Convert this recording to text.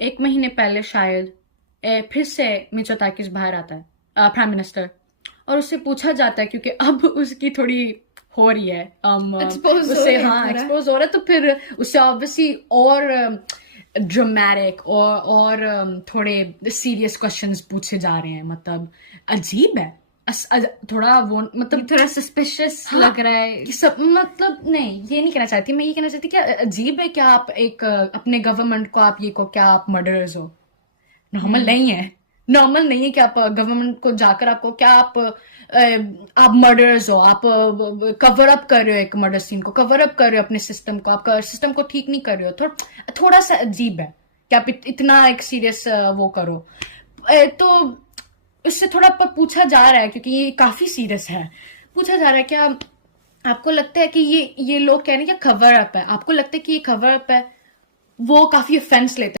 1 महीने पहले शायद फिर से मिचोताकिस बाहर आता है, प्राइम मिनिस्टर, और उससे पूछा जाता है क्योंकि अब उसकी थोड़ी हो रही है एक्सपोज हो उससे, रहा है हाँ पूरा। एक्सपोज हो रहा है, तो फिर उससे ऑब्वियसली और ड्रामेटिक और थोड़े सीरियस क्वेश्चंस पूछे जा रहे हैं। मतलब अजीब है, थोड़ा वो ये मतलब, थोड़ा सस्पिशियस हाँ लग रहा है। कि सब मतलब, नहीं ये नहीं कहना चाहती मैं, ये कहना चाहती क्या अजीब है, क्या आप एक अपने गवर्नमेंट को आप ये को क्या आप मर्डरर्स हो? नॉर्मल हम्म। नहीं है, नॉर्मल नहीं है कि आप गवर्नमेंट को जाकर आपको क्या आप मर्डरर्स हो, आप कवर अप कर रहे हो एक मर्डर सीन को, कवर अप कर रहे हो अपने सिस्टम को, आप सिस्टम को ठीक नहीं कर रहे हो। थोड़ा सा अजीब है कि आप इतना एक सीरियस वो करो। तो इससे थोड़ा पूछा जा रहा है क्योंकि ये काफी सीरियस है, पूछा जा रहा है क्या आपको लगता है कि ये लोग कह रहे हैं कि कवर अप है, आपको लगता है कि ये कवर अप है? वो काफी ऑफेंस लेते हैं।